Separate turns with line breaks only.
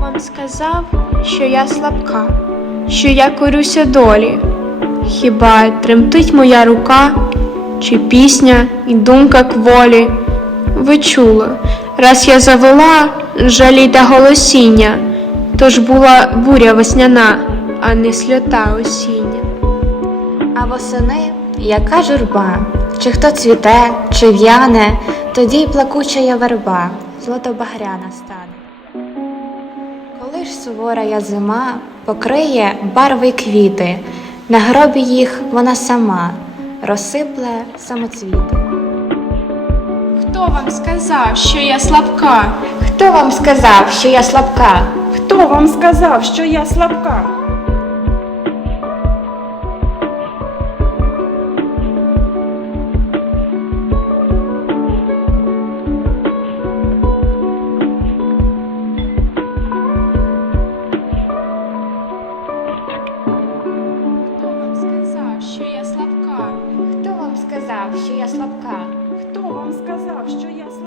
вам сказав, що я слабка, що я корюся долі? Хіба тремтить моя рука, чи пісня і думка кволі? Ви чули, раз я завела жалі та голосіння, то ж була буря весняна, а не сльота осіння.
А восени яка журба, чи хто цвіте, чи в'яне, тоді й плакуча я верба, злотобагряна стане. Коли ж сувора я зима покриє барви квіти, на гробі їх вона сама розсипле самоцвіти.
Хто вам сказав, що я слабка?
Хто вам сказав, що я слабка?
Хто вам сказав, що я слабка?
Сказав, що я слабка?
Хто вам сказав, що я слабка?